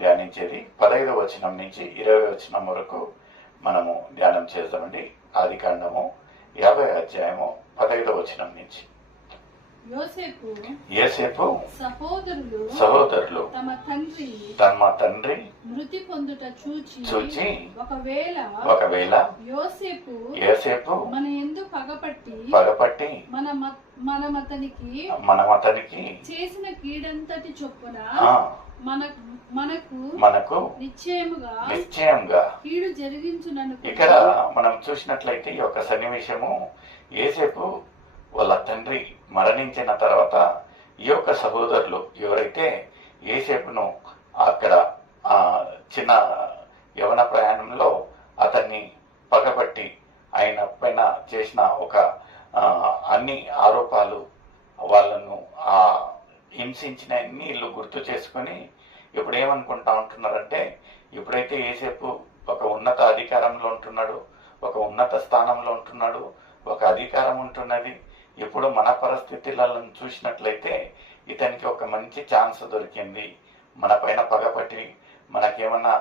ధ్యానించేది 15వ వచనం నుంచి 20వ వచనం వరకు మనము ధ్యానం చేద్దామండి. ఆదికాండము 50వ అధ్యాయము 15వ వచనం నుంచి. యోసేపు సహోదరులు తమ తండ్రి మృతి పొందుట చూచి ఒకవేళ యోసేపు మన యందు పగపట్టి మనమతనికి చేసిన కీడంతటి చొప్పున మనకు నిశ్చయముగా కీడు జరిగించునను. ఇక్కడ మనం చూసినట్లయితే ఈ యొక్క సన్నివేశము, యోసేపు వాళ్ళ తండ్రి మరణించిన తర్వాత ఈ యొక్క సహోదరులు ఎవరైతే యోసేపును అక్కడ చిన్న యవన ప్రయాణంలో అతన్ని పగబట్టి ఆయన పైన చేసిన ఒక అన్ని ఆరోపాలు, వాళ్ళను హింసించిన అన్ని వీళ్ళు గుర్తు చేసుకొని ఇప్పుడు ఏమనుకుంటా ఉంటున్నారంటే, ఎప్పుడైతే యోసేపు ఒక ఉన్నత అధికారంలో ఉంటున్నాడు, ఒక ఉన్నత స్థానంలో ఉంటున్నాడు, ఒక అధికారం ఉంటున్నది, ఇప్పుడు మన పరిస్థితులను చూసినట్లయితే ఇతనికి ఒక మంచి ఛాన్స్ దొరికింది, మన పైన పగపట్టి మనకేమన్నా